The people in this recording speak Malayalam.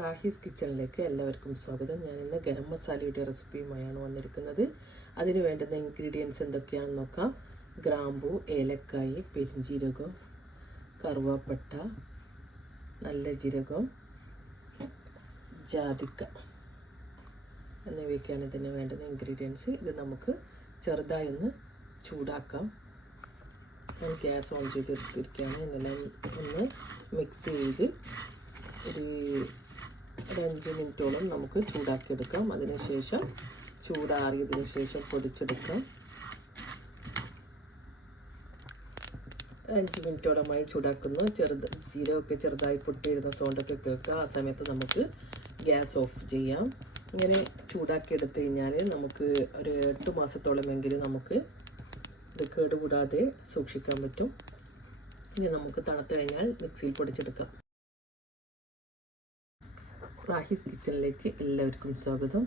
റാഹീസ് കിച്ചണിലേക്ക് എല്ലാവർക്കും സ്വാഗതം. ഞാൻ ഇന്ന് ഗരം മസാലയുടെ റെസിപ്പിയുമായാണ് വന്നിരിക്കുന്നത്. അതിന് വേണ്ടുന്ന ഇൻഗ്രീഡിയൻസ് എന്തൊക്കെയാണെന്ന് നോക്കാം. ഗ്രാമ്പൂ, ഏലക്കായ്, പെരിഞ്ജീരകം, കറുവാപ്പട്ട, നല്ല ജീരകം, ജാതിക്ക എന്നിവയൊക്കെയാണ് ഇതിന് വേണ്ടുന്ന ഇൻഗ്രീഡിയൻസ്. ഇത് നമുക്ക് ചെറുതായി ഒന്ന് ചൂടാക്കാം. ഞാൻ ഗ്യാസ് ഓൺ ചെയ്തെടുത്തിരിക്കുകയാണ്. ഇതെല്ലാം ഒന്ന് മിക്സ് ചെയ്ത് ഒരു 5 മിനിറ്റോളം നമുക്ക് ചൂടാക്കിയെടുക്കാം. അതിനുശേഷം ചൂടാറിയതിന് ശേഷം പൊടിച്ചെടുക്കാം. 5 മിനിറ്റോളമായി ചൂടാക്കുന്നു. ജീരകമൊക്കെ ചെറുതായി പൊട്ടിയിരുന്ന സൗണ്ടൊക്കെ കേൾക്കുക. ആ സമയത്ത് നമുക്ക് ഗ്യാസ് ഓഫ് ചെയ്യാം. ഇങ്ങനെ ചൂടാക്കിയെടുത്ത് കഴിഞ്ഞാൽ നമുക്ക് ഒരു 8 മാസത്തോളമെങ്കിലും നമുക്ക് ഇത് കേടുകൂടാതെ സൂക്ഷിക്കാൻ പറ്റും. ഇനി നമുക്ക് തണുത്ത് കഴിഞ്ഞാൽ മിക്സിയിൽ പൊടിച്ചെടുക്കാം. റാഹീസ് കിച്ചണിലേക്ക് എല്ലാവർക്കും സ്വാഗതം.